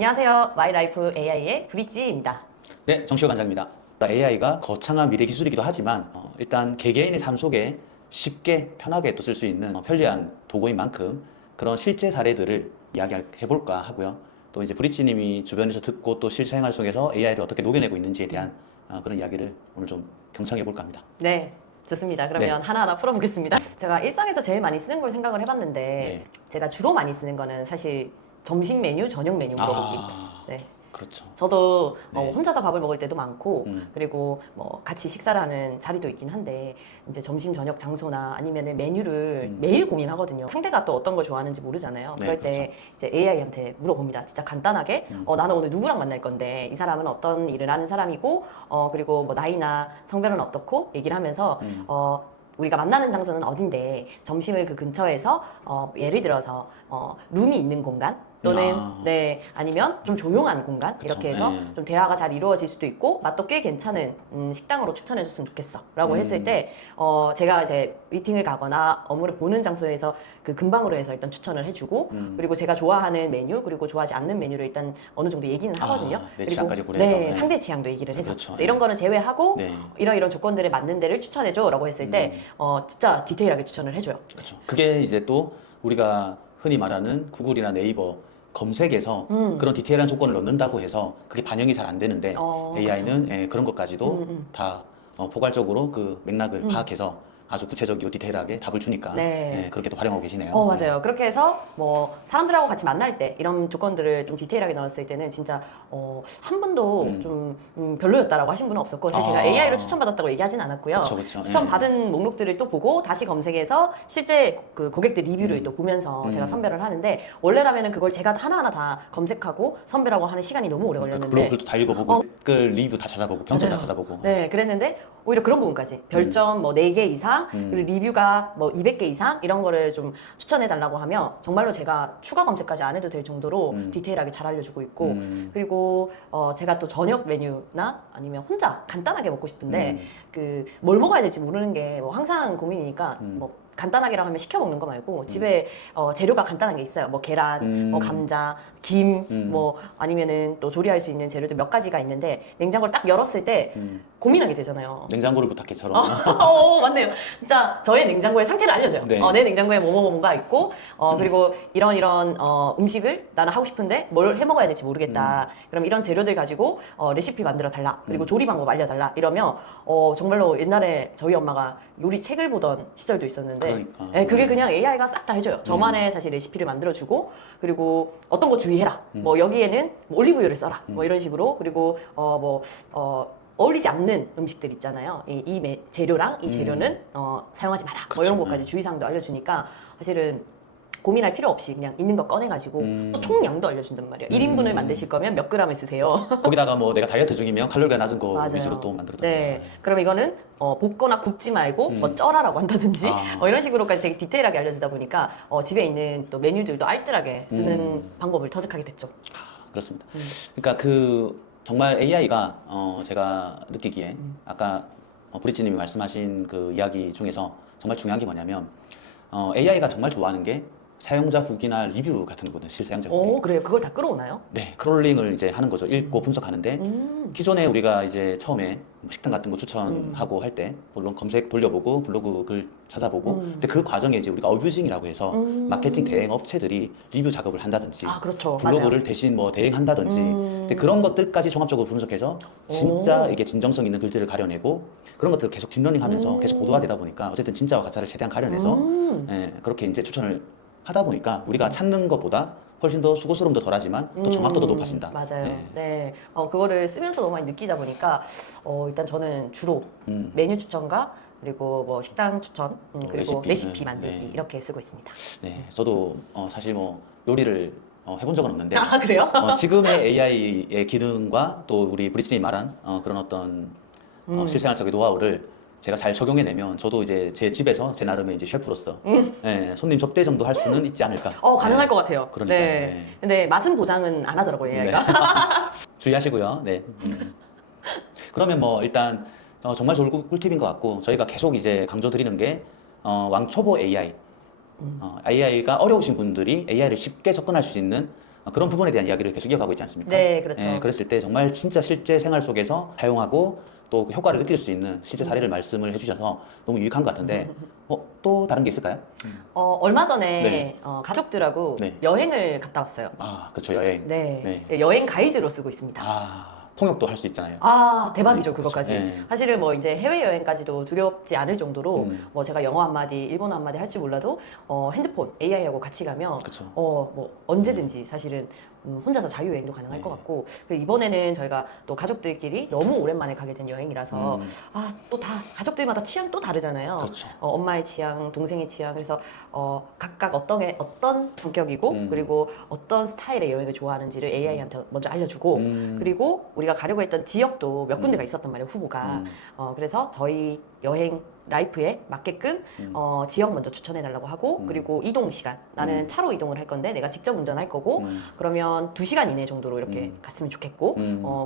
안녕하세요. 마이라이프 AI의 브릿지입니다. 네, 정시호 반장입니다. AI가 거창한 미래 기술이기도 하지만 일단 개개인의 삶 속에 쉽게 편하게 또 쓸 수 있는 편리한 도구인 만큼 그런 실제 사례들을 이야기해 볼까 하고요. 또 이제 브릿지님이 주변에서 듣고 또 실생활 속에서 AI를 어떻게 녹여내고 있는지에 대한 그런 이야기를 오늘 좀 경청해 볼까 합니다. 네, 좋습니다. 그러면 네. 하나하나 풀어보겠습니다. 제가 일상에서 제일 많이 쓰는 걸 생각을 해봤는데 네. 제가 주로 많이 쓰는 거는 사실 점심 메뉴, 저녁 메뉴 물어보기. 네. 그렇죠. 저도 네. 혼자서 밥을 먹을 때도 많고 그리고 뭐 같이 식사를 하는 자리도 있긴 한데 이제 점심 저녁 장소나 아니면은 메뉴를 매일 고민하거든요. 상대가 또 어떤 걸 좋아하는지 모르잖아요. 네, 그럴 때 그렇죠. 이제 AI한테 물어봅니다. 진짜 간단하게 나는 오늘 누구랑 만날 건데 이 사람은 어떤 일을 하는 사람이고 그리고 뭐 나이나 성별은 어떻고 얘기를 하면서 우리가 만나는 장소는 어딘데 점심을 그 근처에서 예를 들어서 룸이 있는 공간 또는 네 아니면 좀 조용한 공간 그쵸. 이렇게 해서 네. 좀 대화가 잘 이루어질 수도 있고 맛도 꽤 괜찮은 식당으로 추천해줬으면 좋겠어라고 했을 때 제가 이제 미팅을 가거나 업무를 보는 장소에서 그 근방으로 해서 일단 추천을 해주고 그리고 제가 좋아하는 메뉴 그리고 좋아하지 않는 메뉴를 일단 어느 정도 얘기는 하거든요. 내 그리고 취향까지 고려해서. 네, 네. 상대 취향도 얘기를 해서 그렇죠. 그래서 이런 거는 제외하고 네. 이런 조건들에 맞는 데를 추천해줘라고 했을 때 진짜 디테일하게 추천을 해줘요. 그렇죠. 그게 이제 또 우리가 흔히 말하는 구글이나 네이버 검색에서 그런 디테일한 조건을 넣는다고 해서 그게 반영이 잘 안 되는데 AI는 그런 것까지도 다 포괄적으로 그 맥락을 파악해서 아주 구체적이고 디테일하게 답을 주니까 네. 그렇게 또 활용하고 계시네요. 맞아요. 그렇게 해서 뭐 사람들하고 같이 만날 때 이런 조건들을 좀 디테일하게 넣었을 때는 진짜 한 분도 좀 별로였다라고 하신 분은 없었고 사실 제가 AI로 추천받았다고 얘기하진 않았고요. 그쵸, 그쵸. 추천받은 목록들을 또 보고 다시 검색해서 실제 그 고객들 리뷰를 또 보면서 제가 선별을 하는데 원래라면은 그걸 제가 하나하나 다 검색하고 선별하고 하는 시간이 너무 오래 걸렸는데 블로그도 다 읽어보고 댓글 리뷰 다 찾아보고 평점 다 맞아요. 찾아보고 네, 그랬는데 오히려 그런 부분까지 별점 뭐 4개 이상 그리고 리뷰가 뭐 200개 이상 이런 거를 좀 추천해 달라고 하면 정말로 제가 추가 검색까지 안 해도 될 정도로 디테일하게 잘 알려주고 있고 그리고 제가 또 저녁 메뉴나 아니면 혼자 간단하게 먹고 싶은데 그 뭘 먹어야 될지 모르는 게 뭐 항상 고민이니까 뭐 간단하게라고 하면 시켜 먹는 거 말고 집에 재료가 간단한 게 있어요. 뭐 계란, 뭐 감자, 김, 뭐 아니면은 또 조리할 수 있는 재료들 몇 가지가 있는데 냉장고를 딱 열었을 때 고민하게 되잖아요. 냉장고를 부탁해처럼 맞네요. 진짜 저의 냉장고의 상태를 알려줘요. 네. 내 냉장고에 뭐가 있고, 그리고 이런 음식을 나는 하고 싶은데 뭘 해 먹어야 될지 모르겠다. 그럼 이런 재료들 가지고 레시피 만들어 달라. 그리고 조리 방법 알려달라. 이러면 정말로 옛날에 저희 엄마가 요리 책을 보던 시절도 있었는데, 그러니까. 네, 그게 그냥 AI가 싹 다 해줘요. 저만의 사실 레시피를 만들어주고, 그리고 어떤 거 주의해라. 뭐 여기에는 뭐 올리브유를 써라. 뭐 이런 식으로. 그리고 어울리지 않는 음식들 있잖아요. 재료랑 이 재료는 사용하지 마라. 뭐 이런 것까지 주의사항도 알려주니까 사실은 고민할 필요 없이 그냥 있는 거 꺼내가지고 또 총량도 알려준단 말이에요. 1인분을 만드실 거면 몇 그램을 쓰세요. 거기다가 뭐 내가 다이어트 중이면 칼로리가 낮은 거 맞아요. 위주로 또 만들었다. 네. 그럼 이거는 볶거나 굽지 말고 뭐 쪄라라고 한다든지 이런 식으로까지 되게 디테일하게 알려주다 보니까 집에 있는 또 메뉴들도 알뜰하게 쓰는 방법을 터득하게 됐죠. 그렇습니다. 그러니까 정말 AI가 제가 느끼기에 아까 브릿지님이 말씀하신 그 이야기 중에서 정말 중요한 게 뭐냐면 AI가 정말 좋아하는 게 사용자 후기나 리뷰 같은 거거든요. 실사용자 후기. 그래요? 그걸 다 끌어오나요? 네, 크롤링을 이제 하는 거죠. 읽고 분석하는데 기존에 우리가 이제 처음에 뭐 식당 같은 거 추천하고 할 때 물론 검색 돌려보고 블로그 글 찾아보고 근데 그 과정에 이제 우리가 어뷰징이라고 해서 마케팅 대행 업체들이 리뷰 작업을 한다든지 그렇죠. 블로그를 맞아요. 대신 뭐 대행한다든지 근데 그런 것들까지 종합적으로 분석해서 진짜 이게 진정성 있는 글들을 가려내고 그런 것들을 계속 딥러닝하면서 계속 고도화 되다 보니까 어쨌든 진짜와 가짜를 최대한 가려내서 그렇게 이제 추천을 하다 보니까 우리가 찾는 것보다 훨씬 더 수고스러움도 덜하지만 또 정확도도 높아진다. 맞아요. 네. 네. 그거를 쓰면서 너무 많이 느끼다 보니까 일단 저는 주로 메뉴 추천과 그리고 뭐 식당 추천 그리고 레시피 만들기 네. 이렇게 쓰고 있습니다. 네, 저도 사실 뭐 요리를 해본 적은 없는데 그래요? 지금의 AI의 기능과 또 우리 브리스님이 말한 그런 어떤 실생활 속의 노하우를 제가 잘 적용해내면 저도 이제 제 집에서 제 나름의 이제 셰프로서 손님 접대 정도 할 수는 있지 않을까. 가능할 것 같아요. 그러니까, 네. 네. 근데 맛은 보장은 안 하더라고요, 얘가. 주의하시고요. 네. 그러면 뭐 일단 정말 좋은 꿀팁인 것 같고 저희가 계속 이제 강조드리는 게 왕초보 AI. AI가 어려우신 분들이 AI를 쉽게 접근할 수 있는 그런 부분에 대한 이야기를 계속 이어가고 있지 않습니까? 네, 그렇죠. 예, 그랬을 때 정말 진짜 실제 생활 속에서 사용하고 또 효과를 느낄 수 있는 실제 사례를 말씀을 해주셔서 너무 유익한 것 같은데 또 다른 게 있을까요? 얼마 전에 네. 가족들하고 네. 여행을 갔다 왔어요. 아, 그렇죠. 여행. 네. 네. 여행 가이드로 쓰고 있습니다. 통역도 할 수 있잖아요. 대박이죠, 그렇죠. 그것까지. 네. 사실은 뭐 이제 해외여행까지도 두렵지 않을 정도로 음. 제가 영어 한마디, 일본어 한마디 할지 몰라도 핸드폰, AI하고 같이 가면 그렇죠. 뭐 언제든지 사실은 혼자서 자유여행도 가능할 네. 것 같고 이번에는 저희가 또 가족들끼리 너무 오랜만에 가게 된 여행이라서 또 다 가족들마다 취향 또 다르잖아요. 그렇죠. 엄마의 취향, 동생의 취향 그래서 각각 어떤 성격이고 그리고 어떤 스타일의 여행을 좋아하는지를 AI한테 먼저 알려주고 그리고 우리가 가려고 했던 지역도 몇 군데가 있었단 말이에요, 후보가. 그래서 저희 여행 라이프에 맞게끔 지역 먼저 추천해 달라고 하고 그리고 이동 시간 나는 차로 이동을 할 건데 내가 직접 운전할 거고 그러면 2시간 이내 정도로 이렇게 갔으면 좋겠고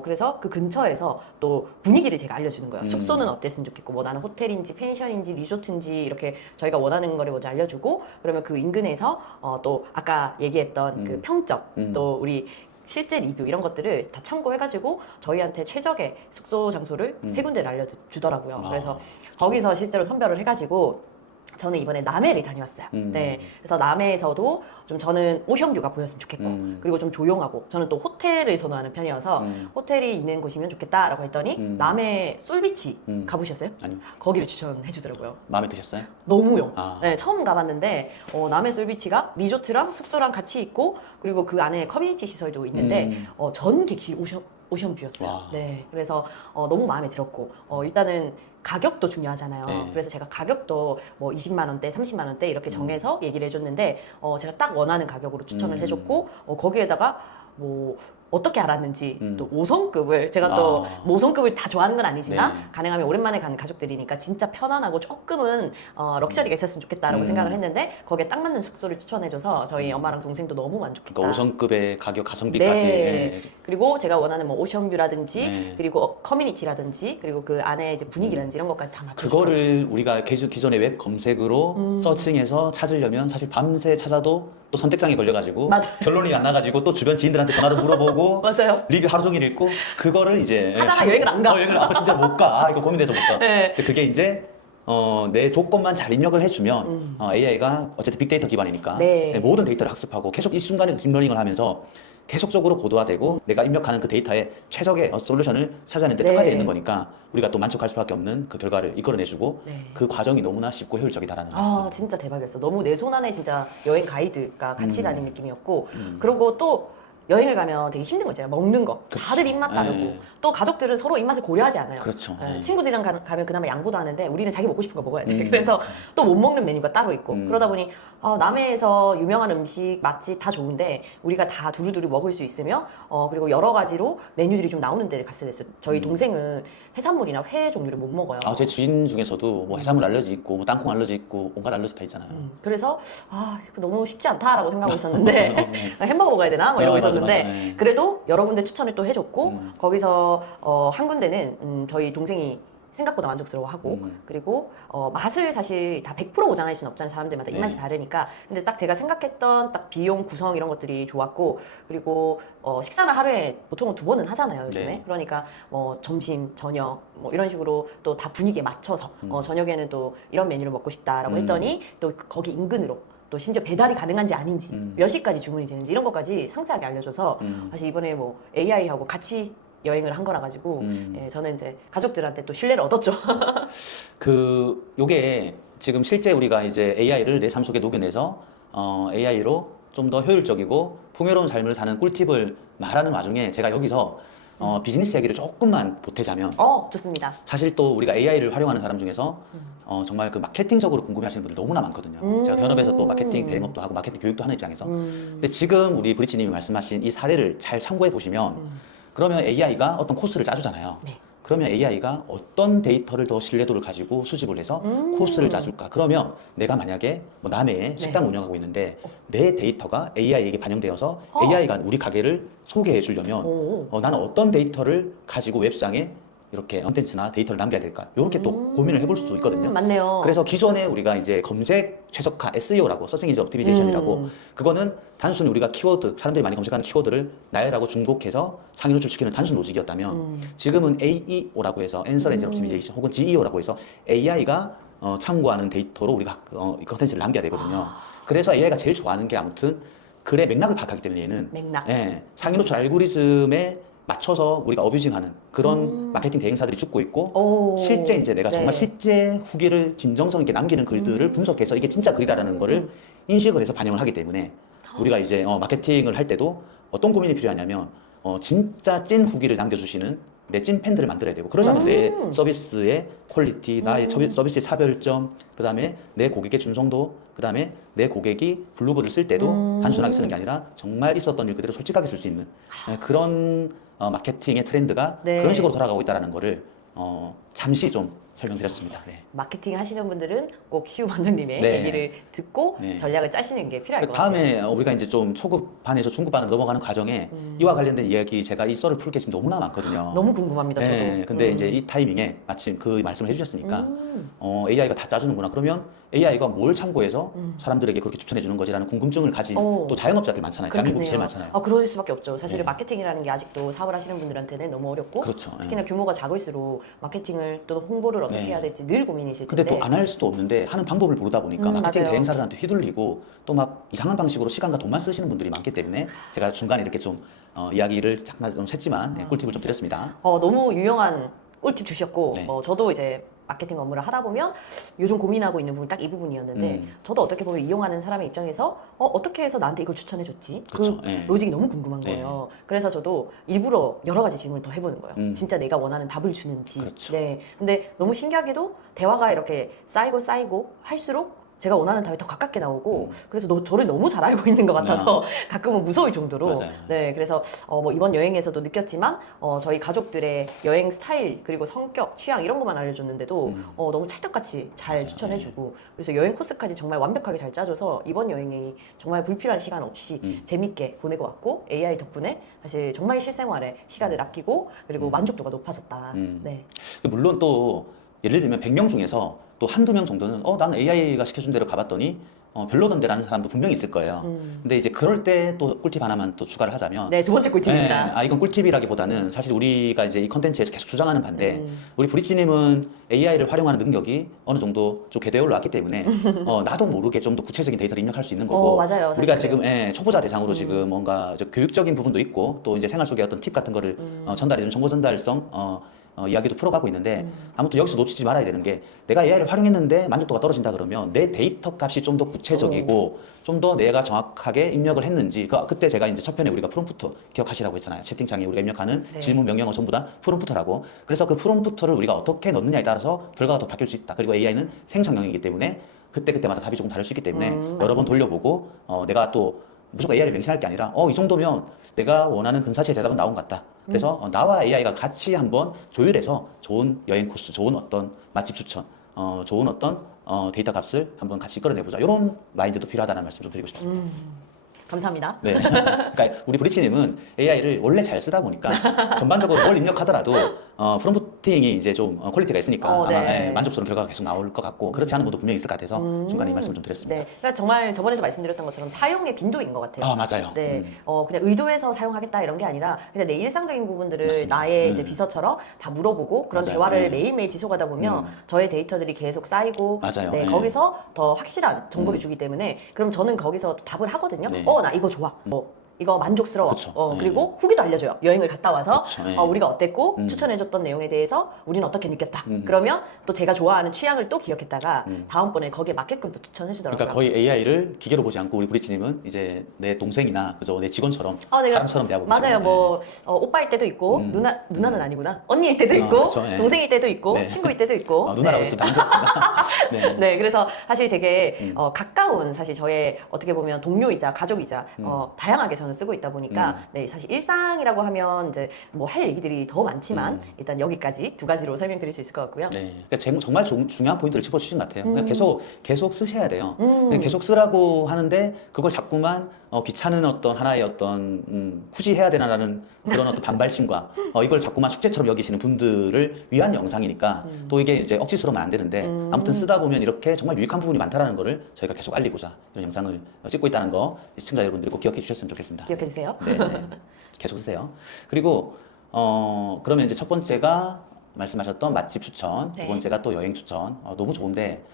그래서 그 근처에서 또 분위기를 제가 알려주는 거예요. 숙소는 어땠으면 좋겠고 뭐 나는 호텔인지 펜션인지 리조트인지 이렇게 저희가 원하는 거를 먼저 알려주고 그러면 그 인근에서 또 아까 얘기했던 그 평점 또 우리 실제 리뷰 이런 것들을 다 참고해가지고 저희한테 최적의 숙소 장소를 세 군데를 알려주더라고요. 그래서 거기서 실제로 선별을 해가지고 저는 이번에 남해를 다녀왔어요. 네, 그래서 남해에서도 좀 저는 오션뷰가 보였으면 좋겠고 그리고 좀 조용하고 저는 또 호텔을 선호하는 편이어서 호텔이 있는 곳이면 좋겠다라고 했더니 남해 솔비치 가보셨어요? 아니요. 거기를 추천해 주더라고요. 마음에 드셨어요? 너무요. 네, 처음 가봤는데 남해 솔비치가 리조트랑 숙소랑 같이 있고 그리고 그 안에 커뮤니티 시설도 있는데 전 객실 오션뷰였어요. 와. 네, 그래서 너무 마음에 들었고 일단은 가격도 중요하잖아요. 네. 그래서 제가 가격도 뭐 20만 원대, 30만 원대 이렇게 정해서 얘기를 해줬는데 제가 딱 원하는 가격으로 추천을 해줬고 거기에다가 뭐 어떻게 알았는지 또 5성급을 제가 또 5성급을 다 좋아하는 건 아니지만 네. 가능하면 오랜만에 가는 가족들이니까 진짜 편안하고 조금은 럭셔리가 있었으면 좋겠다라고 생각을 했는데 거기에 딱 맞는 숙소를 추천해줘서 저희 엄마랑 동생도 너무 만족했다. 그러니까 5성급의 가격 가성비까지. 네. 예. 그리고 제가 원하는 뭐 오션뷰라든지 네. 그리고 커뮤니티라든지 그리고 그 안에 이제 분위기라든지 이런 것까지 다 맞춰주고 그거를 우리가 기존의 웹 검색으로 서칭해서 찾으려면 사실 밤새 찾아도 또 선택장애 걸려가지고 맞아요. 결론이 안 나가지고 또 주변 지인들한테 전화도 물어보고 맞아요. 리뷰 하루 종일 읽고 그거를 이제 하다가 여행을 안 가. 여행을 진짜 못 가. 이거 고민돼서 못 가. 네. 근데 그게 이제 내 조건만 잘 입력을 해주면 AI가 어쨌든 빅데이터 기반이니까 네. 모든 데이터를 학습하고 계속 이 순간에 딥러닝을 하면서 계속적으로 고도화되고 내가 입력하는 그 데이터에 최적의 솔루션을 찾아내는 데 네. 특화되어 있는 거니까 우리가 또 만족할 수밖에 없는 그 결과를 이끌어내주고 네. 그 과정이 너무나 쉽고 효율적이다라는 말씀. 진짜 대박이었어. 너무 내 손 안에 진짜 여행 가이드가 같이 다니는 느낌이었고 그리고 또 여행을 가면 되게 힘든 거 있잖아요. 먹는 거. 그렇죠. 다들 입맛 다르고 네. 또 가족들은 서로 입맛을 고려하지 않아요. 그렇죠. 네, 네. 친구들이랑 가면 그나마 양보도 하는데 우리는 자기 먹고 싶은 거 먹어야 돼. 그래서 또 못 먹는 메뉴가 따로 있고 그러다 보니 남해에서 유명한 음식, 맛집 다 좋은데 우리가 다 두루두루 먹을 수 있으며 그리고 여러 가지로 메뉴들이 좀 나오는 데를 갔어야 됐어요. 저희 동생은 해산물이나 회 종류를 못 먹어요. 제 지인 중에서도 뭐 해산물 알러지 있고 뭐 땅콩 알러지 있고 온갖 알러지 다 있잖아요. 그래서 이거 너무 쉽지 않다라고 생각하고 있었는데 햄버거 먹어야 되나? 뭐 이러고 맞아, 있었는데 맞아. 네. 그래도 여러 군데 추천을 또 해줬고 거기서 한 군데는 저희 동생이 생각보다 만족스러워하고 그리고 맛을 사실 다 100% 보장할 수는 없잖아요. 사람들마다 네. 입맛이 다르니까 근데 딱 제가 생각했던 딱 비용 구성 이런 것들이 좋았고 그리고 식사는 하루에 보통은 2번은 하잖아요 요즘에. 네. 그러니까 뭐 점심 저녁 뭐 이런 식으로 또 다 분위기에 맞춰서 저녁에는 또 이런 메뉴를 먹고 싶다라고 했더니 또 거기 인근으로 또 심지어 배달이 가능한지 아닌지 몇 시까지 주문이 되는지 이런 것까지 상세하게 알려줘서 사실 이번에 뭐 AI하고 같이 여행을 한 거라 가지고 예, 저는 이제 가족들한테 또 신뢰를 얻었죠. 요게 지금 실제 우리가 이제 AI를 내 삶 속에 녹여내서 AI로 좀 더 효율적이고 풍요로운 삶을 사는 꿀팁을 말하는 와중에 제가 여기서 비즈니스 이야기를 조금만 보태자면 좋습니다. 사실 또 우리가 AI를 활용하는 사람 중에서 정말 그 마케팅적으로 궁금해하시는 분들 너무나 많거든요. 제가 현업에서 또 마케팅 대행업도 하고 마케팅 교육도 하는 입장에서 근데 지금 우리 브리치님이 말씀하신 이 사례를 잘 참고해 보시면 그러면 AI가 어떤 코스를 짜주잖아요. 네. 그러면 AI가 어떤 데이터를 더 신뢰도를 가지고 수집을 해서 코스를 짜줄까? 그러면 내가 만약에 뭐 남해에 식당 운영하고 있는데 내 데이터가 AI에게 반영되어서 AI가 우리 가게를 소개해 주려면 나는 어떤 데이터를 가지고 웹상에 이렇게 컨텐츠나 데이터를 남겨야 될까? 이렇게 또 고민을 해볼 수도 있거든요. 맞네요. 그래서 기존에 우리가 이제 검색 최적화 SEO라고 서칭 인지 옵티미제이션이라고 그거는 단순히 우리가 키워드 사람들이 많이 검색하는 키워드를 나열하고 중복해서 상위 노출시키는 단순 로직이었다면 지금은 AEO라고 해서 Answer Engine Optimization 혹은 GEO라고 해서 AI가 참고하는 데이터로 우리가 이 컨텐츠를 남겨야 되거든요. 그래서 AI가 제일 좋아하는 게 아무튼 글의 맥락을 파악하기 때문에 얘는 맥락. 예, 상위 노출 알고리즘에 맞춰서 우리가 어뷰징하는 그런 마케팅 대행사들이 죽고 있고 오. 실제 이제 내가 정말 네. 실제 후기를 진정성 있게 남기는 글들을 분석해서 이게 진짜 글이다라는 거를 인식을 해서 반영을 하기 때문에 우리가 이제 마케팅을 할 때도 어떤 고민이 필요하냐면 진짜 찐 후기를 남겨주시는 내 찐 팬들을 만들어야 되고 그러자면 내 서비스의 퀄리티, 나의 서비스의 차별점, 그 다음에 내 고객의 준성도, 그 다음에 내 고객이 블로그를 쓸 때도 단순하게 쓰는 게 아니라 정말 있었던 일 그대로 솔직하게 쓸 수 있는 그런 마케팅의 트렌드가 네. 그런 식으로 돌아가고 있다는 거를 잠시 좀 설명드렸습니다. 네. 마케팅 하시는 분들은 꼭 시우 원장님의 네. 얘기를 듣고 네. 전략을 짜시는 게 필요할 것 같아요. 다음에 우리가 이제 좀 초급반에서 중급반으로 넘어가는 과정에 이와 관련된 이야기 제가 이 썰을 풀 게 지금 너무나 많거든요. 너무 궁금합니다. 저도. 네, 근데 이제 이 타이밍에 마침 그 말씀을 해주셨으니까 AI가 다 짜주는구나. 그러면 AI가 뭘 참고해서 사람들에게 그렇게 추천해 주는 거지라는 궁금증을 가진 또 자영업자들 많잖아요. 대한민국 제일 많잖아요. 그럴 수밖에 없죠. 사실 네. 마케팅이라는 게 아직도 사업을 하시는 분들한테는 너무 어렵고 그렇죠. 특히나 규모가 작을수록 마케팅을 또 홍보를 어떻게 네. 해야 될지 늘 고민이실 근데 텐데 또 안 할 수도 없는데 하는 방법을 모르다 보니까 마케팅 맞아요. 대행사들한테 휘둘리고 또 막 이상한 방식으로 시간과 돈만 쓰시는 분들이 많기 때문에 제가 중간에 이렇게 좀 이야기를 잠깐 좀 샜지만 꿀팁을 좀 드렸습니다. 너무 유용한 꿀팁 주셨고 네. 저도 이제 마케팅 업무를 하다 보면 요즘 고민하고 있는 부분이 딱 이 부분이었는데 저도 어떻게 보면 이용하는 사람의 입장에서 어떻게 해서 나한테 이걸 추천해 줬지? 그렇죠. 그 네. 로직이 너무 궁금한 거예요. 그래서 저도 일부러 여러 가지 질문을 더 해보는 거예요. 진짜 내가 원하는 답을 주는지. 그렇죠. 네. 근데 너무 신기하게도 대화가 이렇게 쌓이고 할수록 제가 원하는 답이 더 가깝게 나오고 그래서 저를 너무 잘 알고 있는 것 같아서 가끔은 무서울 정도로 맞아요. 네 그래서 뭐 이번 여행에서도 느꼈지만 저희 가족들의 여행 스타일 그리고 성격 취향 이런 것만 알려줬는데도 너무 찰떡같이 잘 맞아요. 추천해주고 그래서 여행 코스까지 정말 완벽하게 잘 짜줘서 이번 여행이 정말 불필요한 시간 없이 재밌게 보내고 왔고 AI 덕분에 사실 정말 실생활에 시간을 아끼고 그리고 만족도가 높아졌다. 네. 물론 또 예를 들면 100명 중에서 또 한두 명 정도는 나는 AI가 시켜준 대로 가봤더니 별로던데라는 사람도 분명히 있을 거예요. 근데 이제 그럴 때 또 꿀팁 하나만 또 추가를 하자면 네, 두 번째 꿀팁입니다. 이건 꿀팁이라기보다는 사실 우리가 이제 이 컨텐츠에서 계속 주장하는 반대 우리 브리치님은 AI를 활용하는 능력이 어느 정도 좀 궤도에 올라왔기 때문에 나도 모르게 좀 더 구체적인 데이터를 입력할 수 있는 거고 맞아요. 사실 우리가 그래요. 지금 초보자 대상으로 지금 뭔가 교육적인 부분도 있고 또 이제 생활 속의 어떤 팁 같은 거를 전달해주는 정보 전달성 이야기도 풀어가고 있는데 아무튼 여기서 놓치지 말아야 되는 게 내가 AI를 활용했는데 만족도가 떨어진다 그러면 내 데이터 값이 좀 더 구체적이고 좀 더 내가 정확하게 입력을 했는지 그때 제가 이제 첫 편에 우리가 프롬프트 기억하시라고 했잖아요. 채팅창에 우리가 입력하는 네. 질문 명령어 전부 다 프롬프트라고 그래서 그 프롬프트를 우리가 어떻게 넣느냐에 따라서 결과가 더 바뀔 수 있다. 그리고 AI는 생성형이기 때문에 그때마다 답이 조금 다를 수 있기 때문에 여러 번 돌려보고 내가 또 무조건 AI를 맹신할 게 아니라 이 정도면 내가 원하는 근사치의 대답은 나온 것 같다. 그래서 나와 AI가 같이 한번 조율해서 좋은 여행 코스, 좋은 어떤 맛집 추천, 좋은 어떤 데이터 값을 한번 같이 끌어내보자. 이런 마인드도 필요하다는 말씀 좀 드리고 싶습니다. 감사합니다. 네. 그러니까 우리 브리치님은 AI를 원래 잘 쓰다 보니까 전반적으로 뭘 입력하더라도 프롬프팅이 이제 좀 퀄리티가 있으니까 아마 네. 만족스러운 결과가 계속 나올 것 같고 그렇지 않은 분도 분명히 있을 것 같아서 중간에 이 말씀을 좀 드렸습니다. 네, 그러니까 정말 저번에도 말씀드렸던 것처럼 사용의 빈도인 것 같아요. 맞아요. 네, 그냥 의도해서 사용하겠다 이런 게 아니라 그냥 내 일상적인 부분들을 맞습니다. 나의 이제 비서처럼 다 물어보고 그런 맞아요. 대화를 네. 매일매일 지속하다 보면 저의 데이터들이 계속 쌓이고 맞아요. 네, 네. 거기서 더 확실한 정보를 주기 때문에 그럼 저는 거기서 답을 하거든요. 네. 나 이거 좋아. 이거 만족스러워. 그쵸. 네. 그리고 후기도 알려줘요. 여행을 갔다 와서 그쵸. 네. 우리가 어땠고 추천해줬던 내용에 대해서 우리는 어떻게 느꼈다. 그러면 또 제가 좋아하는 취향을 또 기억했다가 다음번에 거기에 맞게끔 또 추천해주더라고요. 그러니까 거의 AI를 기계로 보지 않고 우리 브리치님은 이제 내 동생이나 그죠 내 직원처럼 네, 사람처럼 대하고 맞아요. 계시죠. 오빠일 때도 있고 누나는 아니구나. 언니일 때도 있고 그렇죠. 네. 동생일 때도 있고 네. 친구일 때도 있고. 누나라고 네. 했으면 당황스럽습니다. 네. 네, 그래서 사실 되게 가까운 사실 저의 어떻게 보면 동료이자 가족이자 다양하게 저는 쓰고 있다 보니까 네, 사실 일상이라고 하면 이제 뭐 할 얘기들이 더 많지만 일단 여기까지 두 가지로 설명드릴 수 있을 것 같고요. 네. 그러니까 정말 중요한 포인트를 짚어주신 것 같아요. 그냥 계속 쓰셔야 돼요. 그냥 계속 쓰라고 하는데 그걸 자꾸만 귀찮은 어떤 하나의 어떤 굳이 해야 되나라는 그런 어떤 반발심과 이걸 자꾸만 숙제처럼 여기시는 분들을 위한 영상이니까 또 이게 이제 억지스러우면 안 되는데 아무튼 쓰다 보면 이렇게 정말 유익한 부분이 많다라는 거를 저희가 계속 알리고자 이런 영상을 찍고 있다는 거 시청자 여러분들이 꼭 기억해 주셨으면 좋겠습니다. 기억해 주세요. 네, 네. 계속 쓰세요. 그리고 그러면 이제 첫 번째가 말씀하셨던 맛집 추천, 네. 두 번째가 또 여행 추천. 너무 좋은데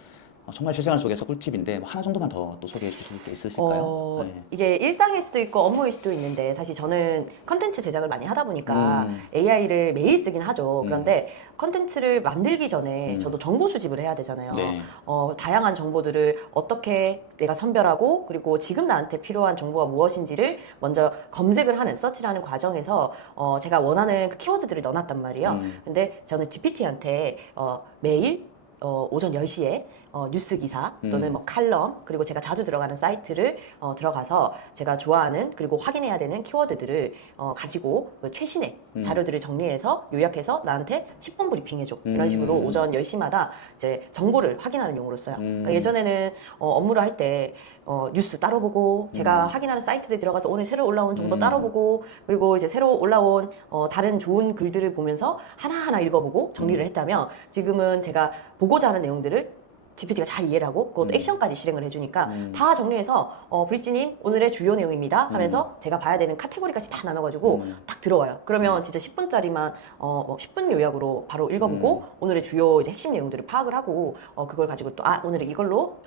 정말 실생활 속에서 꿀팁인데 뭐 하나 정도만 더 또 소개해 주실 게 있으실까요? 네. 이게 일상일 수도 있고 업무일 수도 있는데 사실 저는 컨텐츠 제작을 많이 하다 보니까 AI를 매일 쓰긴 하죠. 그런데 컨텐츠를 만들기 전에 저도 정보 수집을 해야 되잖아요. 네. 다양한 정보들을 어떻게 내가 선별하고 그리고 지금 나한테 필요한 정보가 무엇인지를 먼저 검색을 하는 서치를 하는 과정에서 제가 원하는 그 키워드들을 넣어놨단 말이에요. 근데 저는 GPT한테 매일 오전 10시에 뉴스 기사 또는 뭐 칼럼 그리고 제가 자주 들어가는 사이트를 들어가서 제가 좋아하는 그리고 확인해야 되는 키워드들을 가지고 그 최신의 자료들을 정리해서 요약해서 나한테 10분 브리핑해줘 이런 식으로 오전 10시마다 이제 정보를 확인하는 용으로 써요. 그러니까 예전에는 업무를 할 때 뉴스 따로 보고 제가 확인하는 사이트에 들어가서 오늘 새로 올라온 정보 따로 보고 그리고 이제 새로 올라온 다른 좋은 글들을 보면서 하나하나 읽어보고 정리를 했다면 지금은 제가 보고자 하는 내용들을 GPT가 잘 이해를 하고 그것도 액션까지 실행을 해주니까 다 정리해서 브릿지님 오늘의 주요 내용입니다 하면서 제가 봐야 되는 카테고리까지 다 나눠가지고 딱 들어와요. 그러면 진짜 10분짜리만 10분 요약으로 바로 읽어보고 오늘의 주요 이제 핵심 내용들을 파악을 하고 그걸 가지고 또 오늘은 이걸로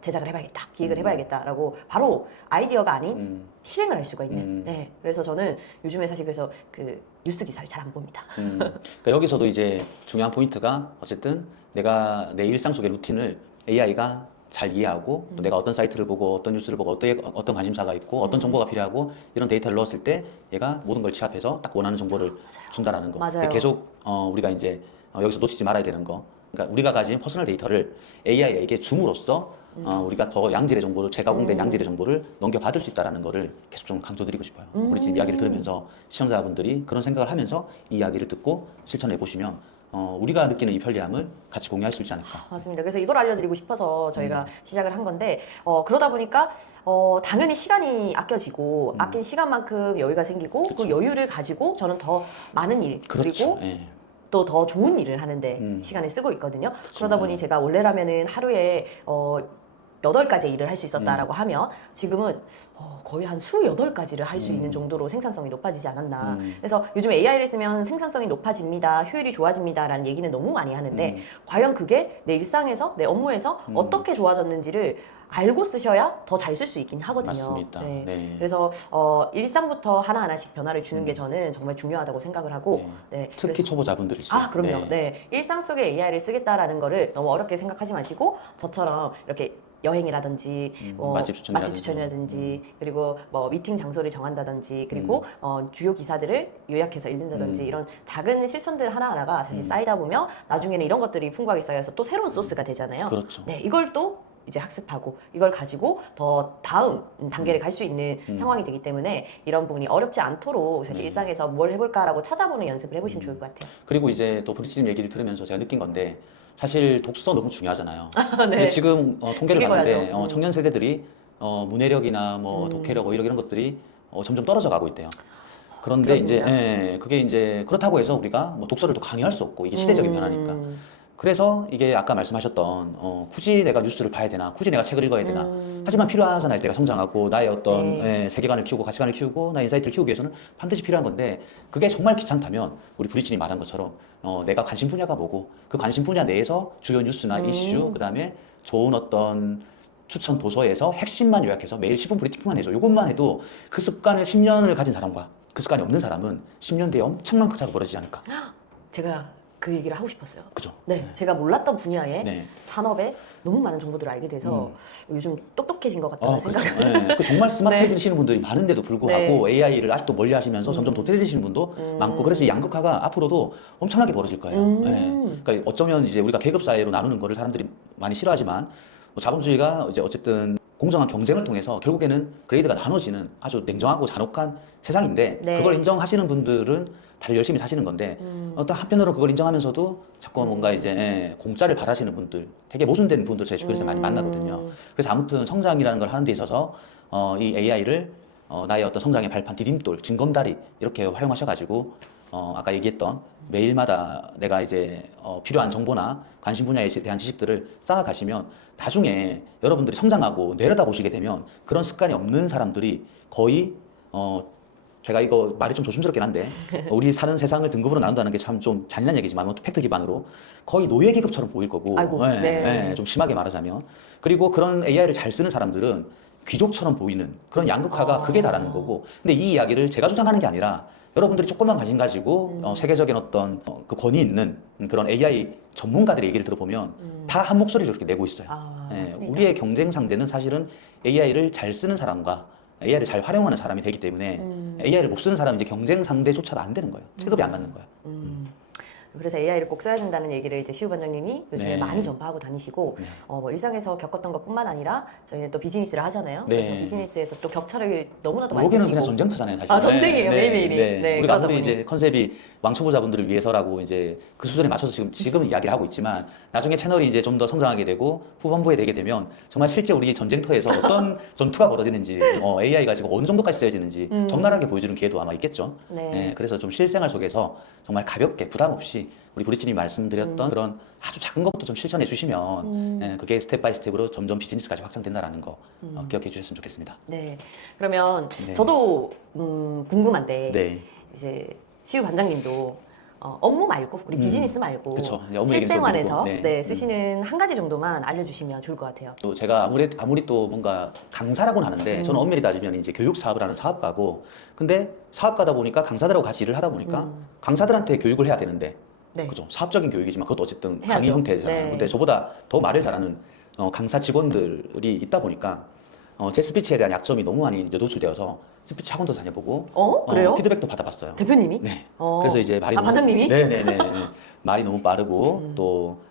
제작을 해봐야겠다 기획을 해봐야겠다라고 바로 아이디어가 아닌 실행을 할 수가 있는. 네, 그래서 저는 요즘에 사실 그래서 그 뉴스 기사를 잘 안 봅니다. 그러니까 여기서도 이제 중요한 포인트가 어쨌든 내가 내 일상 속의 루틴을 AI가 잘 이해하고 또 내가 어떤 사이트를 보고 어떤 뉴스를 보고 어떤 관심사가 있고 어떤 정보가 필요하고 이런 데이터를 넣었을 때 얘가 모든 걸 취합해서 딱 원하는 정보를 준다라는 거. 맞아요. 계속 우리가 이제 여기서 놓치지 말아야 되는 거. 그러니까 우리가 가진 퍼스널 데이터를 AI에게 줌으로써 우리가 더 양질의 정보를 재가공된 양질의 정보를 넘겨받을 수 있다는 거를 계속 좀 강조드리고 싶어요. 우리 지금 이야기를 들으면서 시청자분들이 그런 생각을 하면서 이 이야기를 듣고 실천해 보시면 우리가 느끼는 이 편리함을 같이 공유할 수 있지 않을까. 맞습니다. 그래서 이걸 알려드리고 싶어서 저희가 시작을 한 건데 그러다 보니까 당연히 시간이 아껴지고 아낀 시간만큼 여유가 생기고 그 여유를 가지고 저는 더 많은 일 그렇죠. 그리고 예. 또 더 좋은 일을 하는데 시간을 쓰고 있거든요. 그러다 보니 제가 원래라면은 하루에 8가지 일을 할 수 있었다라고 하면 지금은 거의 한 28가지를 할 수 있는 정도로 생산성이 높아지지 않았나. 그래서 요즘 AI를 쓰면 생산성이 높아집니다, 효율이 좋아집니다라는 얘기는 너무 많이 하는데 과연 그게 내 일상에서, 내 업무에서 어떻게 좋아졌는지를 알고 쓰셔야 더 잘 쓸 수 있긴 하거든요. 맞습니다. 네. 네. 그래서 일상부터 하나하나씩 변화를 주는 게 저는 정말 중요하다고 생각을 하고 네. 특히 그래서 초보자분들일수록. 그럼요. 네. 일상 속에 AI를 쓰겠다라는 거를 너무 어렵게 생각하지 마시고 저처럼 이렇게 여행이라든지 맛집 추천이라든지 그리고 뭐 미팅 장소를 정한다든지 그리고 주요 기사들을 요약해서 읽는다든지 이런 작은 실천들 하나하나가 사실 쌓이다 보면 나중에는 이런 것들이 풍부하게 쌓여서 또 새로운 소스가 되잖아요. 그렇죠. 네, 이걸 또 이제 학습하고 이걸 가지고 더 다음 단계를 갈 수 있는 상황이 되기 때문에 이런 부분이 어렵지 않도록 사실 일상에서 뭘 해볼까라고 찾아보는 연습을 해보시면 좋을 것 같아요. 그리고 이제 또 브리치님 얘기를 들으면서 제가 느낀 건데 사실 독서 너무 중요하잖아요. 네. 근데 지금 통계를 읽어야죠. 봤는데 청년 세대들이 문해력이나 뭐 독해력 뭐 이런 것들이 점점 떨어져 가고 있대요. 그런데 그렇습니다. 이제 그게 이제 그렇다고 해서 우리가 뭐 독서를 또 강요할 수 없고 이게 시대적인 변화니까. 그래서 이게 아까 말씀하셨던 굳이 내가 뉴스를 봐야 되나, 굳이 내가 책을 읽어야 되나. 하지만 필요하잖아요. 내가 성장하고 나의 어떤 네. 세계관을 키우고 가치관을 키우고 나의 인사이트를 키우기 위해서는 반드시 필요한 건데 그게 정말 귀찮다면 우리 브리치님 말한 것처럼 내가 관심 분야가 뭐고 그 관심 분야 내에서 주요 뉴스나 이슈 그다음에 좋은 어떤 추천 도서에서 핵심만 요약해서 매일 10분 브리핑만 해줘. 이것만 해도 그 습관을 10년을 가진 사람과 그 습관이 없는 사람은 10년 뒤에 엄청난 큰 차가 벌어지지 않을까. 제가 그 얘기를 하고 싶었어요. 그죠? 네, 제가 몰랐던 분야에 네. 산업에 너무 많은 정보들을 알게 돼서 요즘 똑똑해진 것 같다는 생각을 그렇죠. 네. 정말 스마트해지시는 분들이 많은데도 불구하고 AI를 아직도 멀리 하시면서 점점 도태되시는 분도 많고 그래서 이 양극화가 앞으로도 엄청나게 벌어질 거예요. 네. 그러니까 어쩌면 이제 우리가 계급 사회로 나누는 거를 사람들이 많이 싫어하지만 자본주의가 이제 어쨌든 공정한 경쟁을 통해서 결국에는 그레이드가 나눠지는 아주 냉정하고 잔혹한 세상인데 네. 그걸 인정하시는 분들은 다들 열심히 사시는 건데 어떤 한편으로 그걸 인정하면서도 자꾸 뭔가 이제 공짜를 바라시는 분들 되게 모순된 분들 제 주변에서 많이 만나거든요. 그래서 아무튼 성장이라는 걸 하는 데 있어서 이 AI를 나의 어떤 성장의 발판, 디딤돌, 징검다리 이렇게 활용하셔가지고 아까 얘기했던 매일마다 내가 이제 필요한 정보나 관심 분야에 대한 지식들을 쌓아가시면 나중에 여러분들이 성장하고 내려다보시게 되면 그런 습관이 없는 사람들이 거의 제가 이거 말이 좀 조심스럽긴 한데 우리 사는 세상을 등급으로 나눈다는 게 참 좀 잔인한 얘기지만 팩트 기반으로 거의 노예 계급처럼 보일 거고 아이고, 네. 좀 심하게 말하자면 그리고 그런 AI를 잘 쓰는 사람들은 귀족처럼 보이는 그런 양극화가 극에 달하는 거고 근데 이 이야기를 제가 주장하는 게 아니라 여러분들이 조금만 관심 가지고 세계적인 어떤 그 권위 있는 그런 AI 전문가들의 얘기를 들어보면 다 한 목소리를 이렇게 내고 있어요. 맞습니다. 우리의 경쟁 상대는 사실은 AI를 잘 쓰는 사람과 AI를 잘 활용하는 사람이 되기 때문에 AI를 못 쓰는 사람은 이제 경쟁 상대조차도 안 되는 거예요. 체급이 안 맞는 거예요. 그래서 AI를 꼭 써야 된다는 얘기를 이제 시우 반장님이 요즘에 네. 많이 전파하고 다니시고 뭐 일상에서 겪었던 것뿐만 아니라 저희는 또 비즈니스를 하잖아요. 네. 그래서 비즈니스에서 또 격차를 너무나도 많이 여기는 느끼고 그냥 전쟁터잖아요, 사실. 아, 전쟁이에요, 매일매일이. 네, 우리가 그러다 아무리 보니. 이제 컨셉이 왕초보자분들을 위해서라고 이제 그 수준에 맞춰서 지금 이야기를 하고 있지만 나중에 채널이 이제 좀 더 성장하게 되고 후반부에 되게 되면 정말 실제 우리 전쟁터에서 어떤 전투가 벌어지는지 AI가 지금 어느 정도까지 쓰여지는지 적나라하게 보여주는 기회도 아마 있겠죠. 네. 그래서 좀 실생활 속에서 정말 가볍게 부담 없이 우리 브리치님이 말씀드렸던 그런 아주 작은 것부터 좀 실천해 주시면 그게 스텝 바이 스텝으로 점점 비즈니스까지 확장된다라는 거 기억해 주셨으면 좋겠습니다. 네. 그러면 네. 저도 궁금한데 네. 이제 시우 반장님도 업무 말고 우리 비즈니스 말고 그쵸. 업무 얘기는 좀 실생활에서 드리고, 네. 네, 쓰시는 한 가지 정도만 알려주시면 좋을 것 같아요. 또 제가 아무리 또 뭔가 강사라고는 하는데 저는 엄밀히 따지면 이제 교육 사업을 하는 사업가고 근데 사업가다 보니까 강사들하고 같이 일을 하다 보니까 강사들한테 교육을 해야 되는데 네. 그죠 사업적인 교육이지만 그것도 어쨌든 해야죠. 강의 형태잖아요. 네. 근데 저보다 더 말을 잘하는 강사 직원들이 있다 보니까 제 스피치에 대한 약점이 너무 많이 이제 노출되어서 스피치 학원도 다녀보고 그래요? 피드백도 받아봤어요. 대표님이? 네. 어. 그래서 이제 말이 반장님이? 네네네 말이 너무 빠르고 또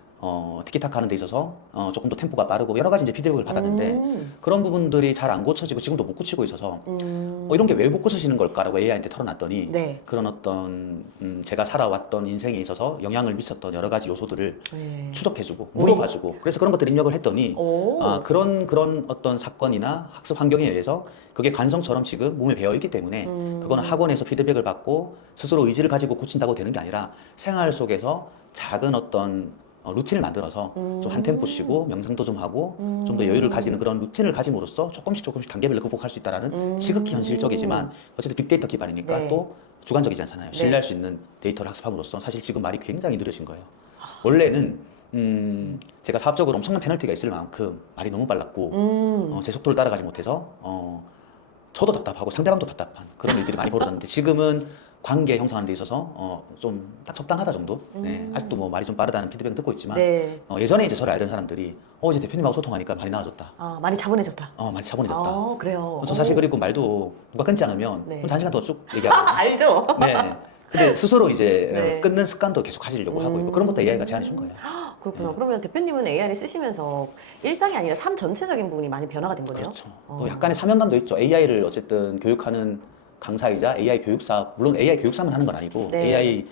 티키타카 하는 데 있어서 조금 더 템포가 빠르고 여러 가지 이제 피드백을 받았는데 그런 부분들이 잘 안 고쳐지고 지금도 못 고치고 있어서 이런 게 왜 못 고쳐지는 걸까라고 AI한테 털어놨더니 네. 그런 어떤 제가 살아왔던 인생에 있어서 영향을 미쳤던 여러 가지 요소들을 네. 추적해주고 물어가지고 그래서 그런 것들 입력을 했더니 오. 그런 어떤 사건이나 학습 환경에 의해서 그게 관성처럼 지금 몸에 배어 있기 때문에 그거는 학원에서 피드백을 받고 스스로 의지를 가지고 고친다고 되는 게 아니라 생활 속에서 작은 어떤 루틴을 만들어서 좀 한 템포 쉬고 명상도 좀 하고 좀 더 여유를 가지는 그런 루틴을 가짐으로써 조금씩 단계별로 극복할 수 있다는 지극히 현실적이지만 어쨌든 빅데이터 기반이니까 네. 또 주관적이지 않잖아요. 네. 신뢰할 수 있는 데이터를 학습함으로써 사실 지금 말이 굉장히 느려진 거예요. 원래는 제가 사업적으로 엄청난 페널티가 있을 만큼 말이 너무 빨랐고 제 속도를 따라가지 못해서 저도 답답하고 상대방도 답답한 그런 일들이 많이 벌어졌는데 지금은 관계 형성하는 데 있어서 좀 딱 적당하다 정도. 네, 아직도 뭐 말이 좀 빠르다는 피드백을 듣고 있지만 네. 예전에 이제 저를 알던 사람들이 이제 대표님하고 소통하니까 말이 나아졌다. 많이 차분해졌다. 많이 차분해졌다. 그래요. 저 사실 그리고 말도 누가 끊지 않으면 네. 한 시간 동안 쭉 얘기하고. 알죠? 네. 근데 스스로 이제 네. 끊는 습관도 계속 하시려고 하고 있고 그런 것도 AI가 제안해 준 거예요. 그렇구나. 그러면 대표님은 AI를 쓰시면서 일상이 아니라 삶 전체적인 부분이 많이 변화가 된 거네요. 그렇죠. 또 약간의 사명감도 있죠. AI를 어쨌든 교육하는 강사이자 AI 교육사, 물론 AI 교육사만 하는 건 아니고 네. AI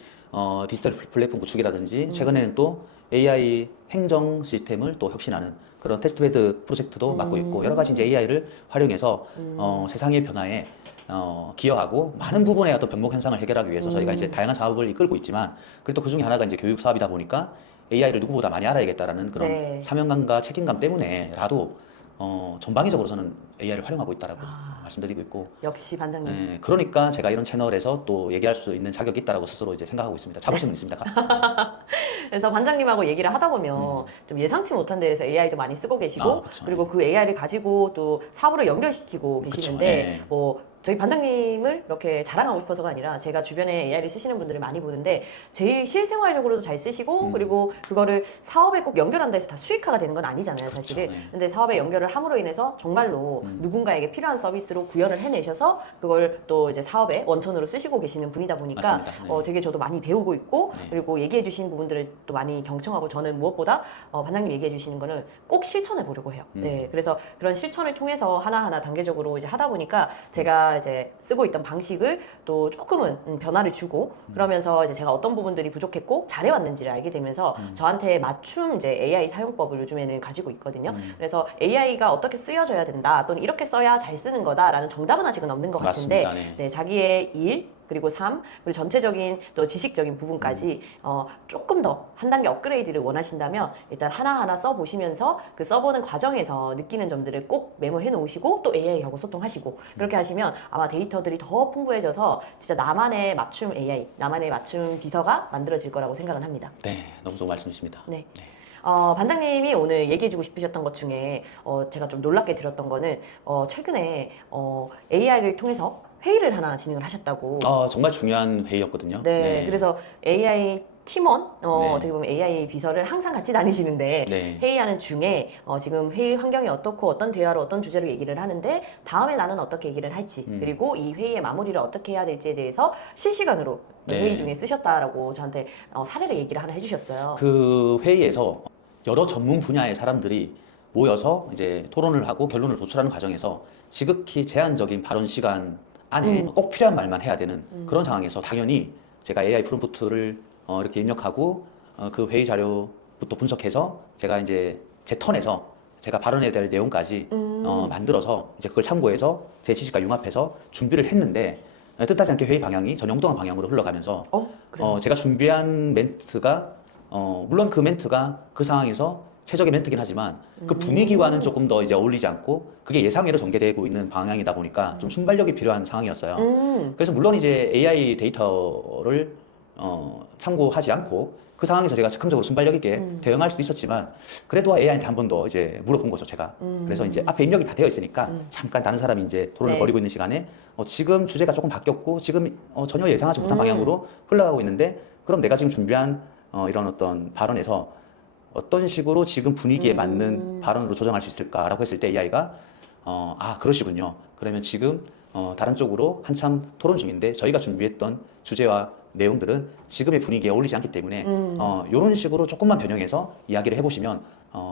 디지털 플랫폼 구축이라든지 최근에는 또 AI 행정 시스템을 또 혁신하는 그런 테스트베드 프로젝트도 맡고 있고 여러 가지 이제 AI를 활용해서 세상의 변화에 기여하고 많은 부분의 어떤 병목 현상을 해결하기 위해서 저희가 이제 다양한 사업을 이끌고 있지만 그래도 그 중에 하나가 이제 교육 사업이다 보니까 AI를 누구보다 많이 알아야겠다라는 그런 네. 사명감과 책임감 때문에라도 전방위적으로서는 AI를 활용하고 있다라고 말씀드리고 있고 역시 반장님. 그러니까 제가 이런 채널에서 또 얘기할 수 있는 자격이 있다라고 스스로 이제 생각하고 있습니다. 자부심은 있습니다. 그래서 반장님하고 얘기를 하다 보면 좀 예상치 못한 데에서 AI도 많이 쓰고 계시고 그쵸. 그리고 그 AI를 가지고 또 사업으로 연결시키고 계시는데 네. 뭐 저희 반장님을 이렇게 자랑하고 싶어서가 아니라 제가 주변에 AI를 쓰시는 분들을 많이 보는데 제일 실생활적으로도 잘 쓰시고 그리고 그거를 사업에 꼭 연결한다 해서 다 수익화가 되는 건 아니잖아요, 사실은. 네. 근데 사업에 연결을 함으로 인해서 정말로 누군가에게 필요한 서비스로 구현을 해내셔서 그걸 또 이제 사업의 원천으로 쓰시고 계시는 분이다 보니까 맞습니다. 네. 되게 저도 많이 배우고 있고 네. 그리고 얘기해 주신 부분들을 또 많이 경청하고 저는 무엇보다 반장님 얘기해 주시는 거는 꼭 실천해 보려고 해요. 네, 그래서 그런 실천을 통해서 하나하나 단계적으로 이제 하다 보니까 제가 제가 이제 쓰고 있던 방식을 또 조금은 변화를 주고 그러면서 이제 제가 어떤 부분들이 부족했고 잘해왔는지를 알게 되면서 저한테 맞춤 이제 AI 사용법을 요즘에는 가지고 있거든요. 그래서 AI가 어떻게 쓰여져야 된다 또는 이렇게 써야 잘 쓰는 거다라는 정답은 아직은 없는 것 같은데 맞습니다. 네. 네, 자기의 일 그리고 삶 그리고 전체적인 또 지식적인 부분까지 조금 더 한 단계 업그레이드를 원하신다면 일단 하나하나 써보시면서 그 써보는 과정에서 느끼는 점들을 꼭 메모해 놓으시고 또 AI하고 소통하시고 그렇게 하시면 아마 데이터들이 더 풍부해져서 진짜 나만의 맞춤 AI, 나만의 맞춤 비서가 만들어질 거라고 생각은 합니다. 네, 너무 좋은 말씀이십니다. 네. 반장님이 오늘 얘기해주고 싶으셨던 것 중에 제가 좀 놀랍게 들었던 거는 최근에 AI를 통해서 회의를 하나 진행을 하셨다고. 정말 중요한 회의였거든요. 네, 그래서 AI 팀원, 네. 어떻게 보면 AI 비서를 항상 같이 다니시는데 네. 회의하는 중에 지금 회의 환경이 어떻고 어떤 대화로 어떤 주제로 얘기를 하는데 다음에 나는 어떻게 얘기를 할지 그리고 이 회의의 마무리를 어떻게 해야 될지에 대해서 실시간으로 네. 회의 중에 쓰셨다라고 저한테 사례를 얘기를 하나 해주셨어요. 그 회의에서 여러 전문 분야의 사람들이 모여서 이제 토론을 하고 결론을 도출하는 과정에서 지극히 제한적인 발언 시간 안에 꼭 필요한 말만 해야 되는 그런 상황에서 당연히 제가 AI 프롬프트를 이렇게 입력하고 그 회의 자료부터 분석해서 제가 이제 제 턴에서 제가 발언해야 될 내용까지 만들어서 이제 그걸 참고해서 제 지식과 융합해서 준비를 했는데 뜻하지 않게 회의 방향이 전형동한 방향으로 흘러가면서 그래요? 제가 준비한 멘트가 물론 그 멘트가 그 상황에서 최적의 멘트긴 하지만 그 분위기와는 조금 더 이제 어울리지 않고 그게 예상외로 전개되고 있는 방향이다 보니까 좀 순발력이 필요한 상황이었어요. 그래서 물론 이제 AI 데이터를 참고하지 않고 그 상황에서 제가 즉흥적으로 순발력 있게 대응할 수도 있었지만 그래도 AI한테 한 번 더 이제 물어본 거죠, 제가. 그래서 이제 앞에 입력이 다 되어 있으니까 잠깐 다른 사람이 이제 토론을 네. 벌이고 있는 시간에 지금 주제가 조금 바뀌었고 지금 전혀 예상하지 못한 방향으로 흘러가고 있는데 그럼 내가 지금 준비한 이런 어떤 발언에서 어떤 식으로 지금 분위기에 맞는 발언으로 조정할 수 있을까라고 했을 때 AI가 그러시군요. 그러면 지금 다른 쪽으로 한참 토론 중인데 저희가 준비했던 주제와 내용들은 지금의 분위기에 어울리지 않기 때문에 이런 식으로 조금만 변형해서 이야기를 해보시면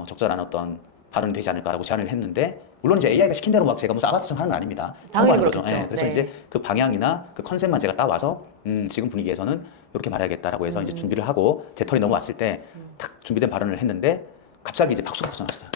적절한 어떤 발언이 되지 않을까라고 제안을 했는데 물론 이제 AI가 시킨 대로 막 제가 무슨 아바타처럼 하는 건 아닙니다. 당연히 참고하는 거죠. 그렇겠죠. 그래서 네. 이제 그 방향이나 그 컨셉만 제가 따와서 지금 분위기에서는 이렇게 말해야겠다라고 해서 이제 준비를 하고 제 턴이 넘어왔을 때 탁 준비된 발언을 했는데 갑자기 이제 박수가 벗어났어요.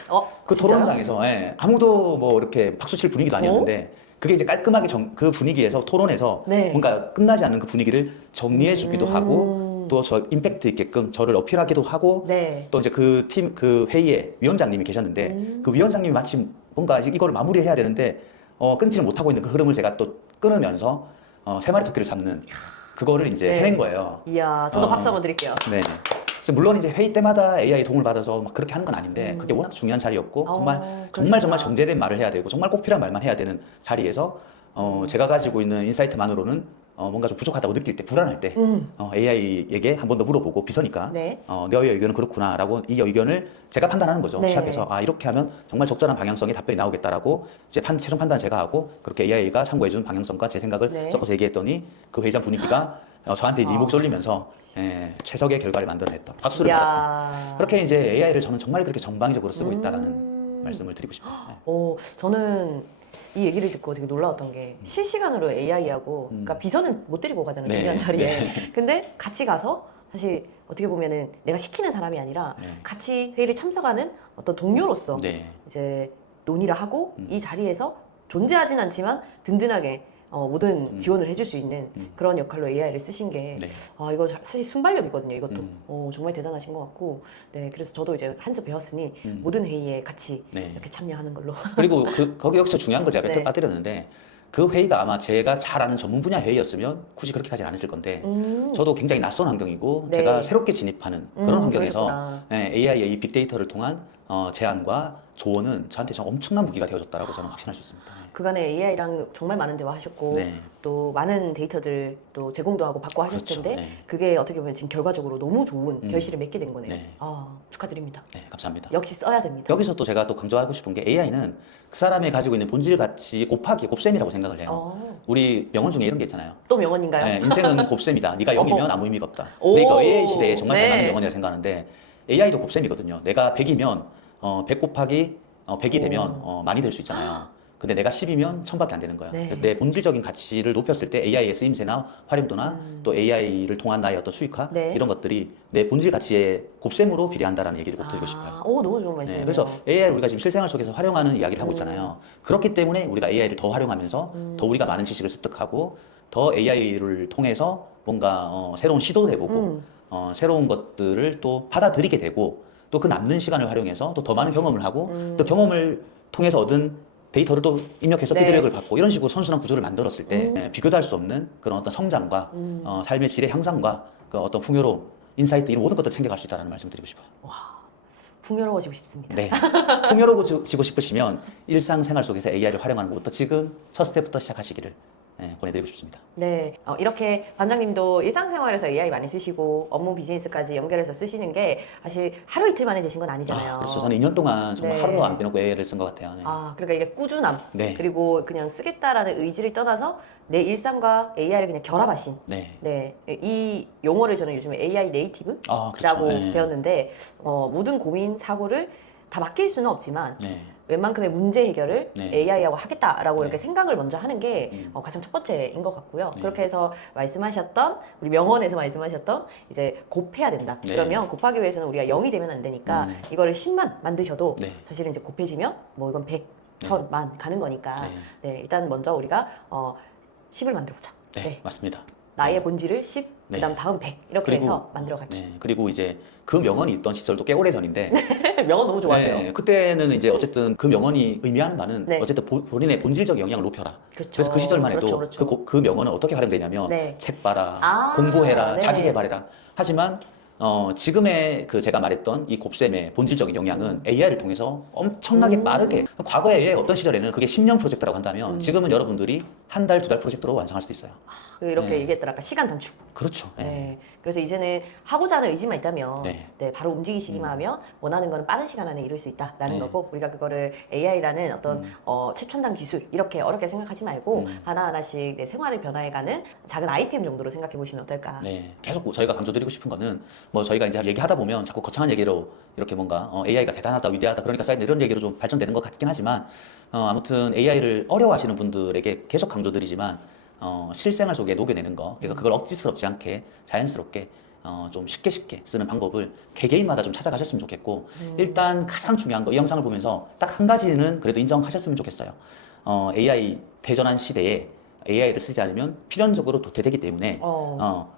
그 진짜요? 토론장에서 아무도 뭐 이렇게 박수 칠 분위기도 아니었는데 그게 이제 깔끔하게 그 분위기에서 토론에서 네. 뭔가 끝나지 않는 그 분위기를 정리해 주기도 하고 또 저 임팩트 있게끔 저를 어필하기도 하고 네. 또 이제 그 팀 그 회의에 위원장님이 계셨는데 그 위원장님이 마침 뭔가 이걸 마무리해야 되는데 끊지를 못하고 있는 그 흐름을 제가 또 끊으면서 세 마리 토끼를 잡는 그거를 이제 네. 해낸 거예요. 이야, 저도 박수 한번 드릴게요. 네. 그래서 물론 이제 회의 때마다 AI 도움을 받아서 막 그렇게 하는 건 아닌데 그게 워낙 중요한 자리였고 정말 그러시구나. 정제된 말을 해야 되고 정말 꼭 필요한 말만 해야 되는 자리에서 제가 가지고 있는 인사이트만으로는 뭔가 좀 부족하다고 느낄 때 불안할 때 AI에게 한 번 더 물어보고 비서니까 네. 너의 의견은 그렇구나라고 이 의견을 제가 판단하는 거죠. 네. 시합에서 이렇게 하면 정말 적절한 방향성의 답변이 나오겠다라고 이제 최종 판단 제가 하고 그렇게 AI가 참고해준 방향성과 제 생각을 네. 섞어서 얘기했더니 그 회의장 분위기가 저한테 이제 이목 쏠리면서 최적의 결과를 만들어냈던 박수를 받았던 이야. 그렇게 이제 AI를 저는 정말 그렇게 전방위적으로 쓰고 있다라는 말씀을 드리고 싶어요. 저는 이 얘기를 듣고 되게 놀라웠던 게 실시간으로 AI하고 그러니까 비서는 못 데리고 가잖아요. 네. 중요한 자리에. 네. 근데 같이 가서 사실 어떻게 보면은 내가 시키는 사람이 아니라 네. 같이 회의를 참석하는 어떤 동료로서 네. 이제 논의를 하고 이 자리에서 존재하진 않지만 든든하게 모든 지원을 해줄 수 있는 그런 역할로 AI를 쓰신 게 네. 이거 사실 순발력이거든요. 이것도 정말 대단하신 것 같고 네 그래서 저도 이제 한 수 배웠으니 모든 회의에 같이 네. 이렇게 참여하는 걸로 그리고 거기 여기서 중요한 걸 제가 네. 빠뜨렸는데 그 회의가 아마 제가 잘 아는 전문 분야 회의였으면 굳이 그렇게 하진 않았을 건데 저도 굉장히 낯선 환경이고 네. 제가 새롭게 진입하는 그런 환경에서 그러셨구나. AI의 이 빅데이터를 통한 제안과 조언은 저한테 좀 엄청난 무기가 되어줬다라고 저는 확신할 수 있습니다. 그간에 AI랑 정말 많은 대화 하셨고 네. 또 많은 데이터들 또 제공도 하고 받고 하셨을 그렇죠. 텐데 네. 그게 어떻게 보면 지금 결과적으로 너무 좋은 결실을 맺게 된 거네요. 네. 축하드립니다. 네, 감사합니다. 역시 써야 됩니다. 여기서 또 제가 또 강조하고 싶은 게 AI는 그 사람이 가지고 있는 본질 가치 곱하기 곱셈이라고 생각을 해요. 우리 명언 중에 이런 게 있잖아요. 또 명언인가요? 네, 인생은 곱셈이다. 네가 0이면 아무 의미가 없다. 오, 근데 이거 AI 시대에 정말 잘 네. 맞는 명언이라고 생각하는데 AI도 곱셈이거든요. 내가 100이면 100 곱하기 100이 되면 많이 될 수 있잖아요. 근데 내가 10이면 1000밖에 안 되는 거야. 네. 그래서 내 본질적인 가치를 높였을 때 AI의 쓰임새나 활용도나 또 AI를 통한 나의 어떤 수익화 네. 이런 것들이 내 본질 가치의 곱셈으로 비례한다라는 얘기를 꼭 드리고 싶어요. 오, 너무 좋은 네, 말씀이네요. 그래서 AI를 우리가 지금 실생활 속에서 활용하는 이야기를 하고 있잖아요. 그렇기 때문에 우리가 AI를 더 활용하면서 더 우리가 많은 지식을 습득하고 더 AI를 통해서 뭔가 새로운 시도도 해보고 새로운 것들을 또 받아들이게 되고 또 그 남는 시간을 활용해서 또 더 많은 경험을 하고 또 경험을 통해서 얻은 데이터를 또 입력해서 네. 피드백을 받고 이런 식으로 선순환 구조를 만들었을 때 비교도 할 수 없는 그런 어떤 성장과 삶의 질의 향상과 그 어떤 풍요로움, 인사이트 이런 모든 것들을 챙겨갈 수 있다는 말씀 드리고 싶어요. 풍요로워지고 싶습니다. 네. 풍요로워지고 싶으시면 일상생활 속에서 AI를 활용하는 것부터 지금 첫 스텝부터 시작하시기를 권해드리고 싶습니다. 네, 이렇게 반장님도 일상생활에서 AI 많이 쓰시고 업무 비즈니스까지 연결해서 쓰시는 게 사실 하루 이틀 만에 되신 건 아니잖아요. 그렇죠. 저는 2년 동안 정말 네. 하루도 안 빼놓고 AI를 쓴 것 같아요. 네. 그러니까 이게 꾸준함, 네. 그리고 그냥 쓰겠다라는 의지를 떠나서 내 일상과 AI를 그냥 결합하신. 네. 네, 이 용어를 저는 요즘에 AI 네이티브라고 그렇죠. 네. 배웠는데 모든 고민 사고를 다 맡길 수는 없지만. 네. 웬만큼의 문제 해결을 네. AI하고 하겠다라고 네. 이렇게 생각을 먼저 하는 게 가장 첫 번째인 것 같고요. 네. 그렇게 해서 말씀하셨던 우리 명언에서 말씀하셨던 이제 곱해야 된다. 네. 그러면 곱하기 위해서는 우리가 0이 되면 안 되니까 이거를 10만 만드셔도 네. 사실은 이제 곱해지면 뭐 이건 100, 1000, 만 가는 거니까 네. 네, 일단 먼저 우리가 10을 만들어보자. 네. 네. 맞습니다. 나의 본질을 10, 네. 그다음 다음 100 이렇게 그리고- 해서 만들어가기. 네. 그리고 이제 그 명언이 있던 시절도 꽤 오래 전인데 명언 너무 좋아하세요. 네, 그때는 이제 어쨌든 그 명언이 의미하는 바는 네. 어쨌든 본인의 본질적 영향을 높여라. 그렇죠. 그래서 그 시절만 해도 그렇죠. 그 명언은 어떻게 활용되냐면 네. 책 봐라, 아, 공부해라, 네. 자기 개발해라. 하지만 지금의 그 제가 말했던 이 곱셈의 본질적인 영향은 AI를 통해서 엄청나게 빠르게 과거에 어떤 시절에는 그게 10년 프로젝트라고 한다면 지금은 여러분들이 한 달, 두 달 프로젝트로 완성할 수도 있어요. 이렇게 네. 얘기했더라. 아까 시간 단축. 그렇죠. 네. 네. 그래서 이제는 하고자 하는 의지만 있다면 네. 네, 바로 움직이시기만 하면 원하는 거는 빠른 시간 안에 이룰 수 있다라는 네. 거고 우리가 그거를 AI라는 어떤 최첨단 기술 이렇게 어렵게 생각하지 말고 하나하나씩 내 생활을 변화해가는 작은 아이템 정도로 생각해 보시면 어떨까. 네, 계속 저희가 강조드리고 싶은 거는 뭐 저희가 이제 얘기하다 보면 자꾸 거창한 얘기로 이렇게 뭔가 AI가 대단하다, 위대하다, 그러니까 쌓인 이런 얘기로 좀 발전되는 것 같긴 하지만 아무튼 AI를 어려워하시는 분들에게 계속 강조드리지만 실생활 속에 녹여내는 거, 그러니까 그걸 억지스럽지 않게 자연스럽게 좀 쉽게 쓰는 방법을 개개인마다 좀 찾아가셨으면 좋겠고 일단 가장 중요한 거, 이 영상을 보면서 딱 한 가지는 그래도 인정하셨으면 좋겠어요. AI 대전환 시대에 AI를 쓰지 않으면 필연적으로 도태되기 때문에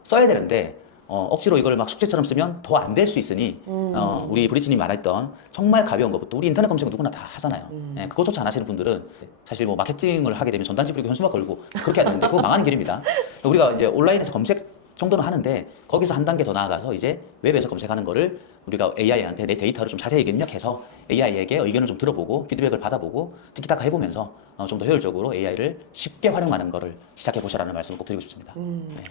써야 되는데 억지로 이걸 막 숙제처럼 쓰면 더 안 될 수 있으니 우리 브리지님이 말했던 정말 가벼운 것부터 우리 인터넷 검색은 누구나 다 하잖아요. 예, 그거조차 안 하시는 분들은 사실 뭐 마케팅을 하게 되면 전단지 뿌리고 현수막 걸고 그렇게 해야 되는데 그거 망하는 길입니다. 우리가 이제 온라인에서 검색 정도는 하는데 거기서 한 단계 더 나아가서 이제 웹에서 검색하는 거를 우리가 AI한테 내 데이터를 좀 자세히 입력해서 AI에게 의견을 좀 들어보고 피드백을 받아보고 티키타카 해보면서 좀 더 효율적으로 AI를 쉽게 활용하는 거를 시작해 보시라는 말씀을 꼭 드리고 싶습니다. 네.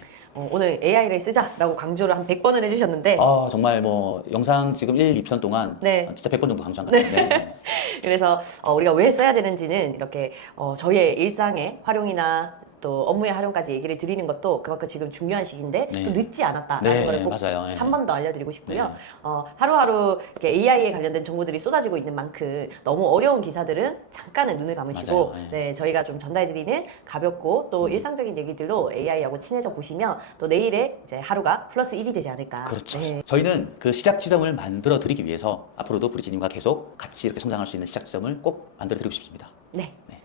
오늘 AI를 쓰자라고 강조를 한 100번을 해주셨는데 정말 뭐 영상 지금 1, 2편 동안 네. 진짜 100번 정도 강조한 것 같아요. 네. 그래서 우리가 왜 써야 되는지는 이렇게 저희의 일상의 활용이나 또 업무의 활용까지 얘기를 드리는 것도 그만큼 지금 중요한 시기인데 네. 좀 늦지 않았다라는 네, 걸 꼭 맞아요. 네. 한 번 더 알려드리고 싶고요. 네. 하루하루 이렇게 AI에 관련된 정보들이 쏟아지고 있는 만큼 너무 어려운 기사들은 잠깐은 눈을 감으시고 맞아요. 네, 저희가 좀 전달드리는 가볍고 또 일상적인 얘기들로 AI하고 친해져 보시면 또 내일의 이제 하루가 플러스 1이 되지 않을까. 그렇죠. 네. 저희는 그 시작 지점을 만들어 드리기 위해서 앞으로도 브리지님과 계속 같이 이렇게 성장할 수 있는 시작 지점을 꼭 만들어 드리고 싶습니다. 네. 네.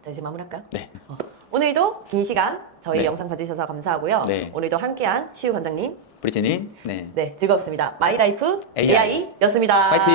자, 이제 마무리할까요? 네. 오늘도 긴 시간 저희 네. 영상 봐주셔서 감사하고요. 네. 오늘도 함께한 시우 관장님, 브리지님, 네. 네, 즐거웠습니다. 마이라이프 AI. AI였습니다. 파이팅!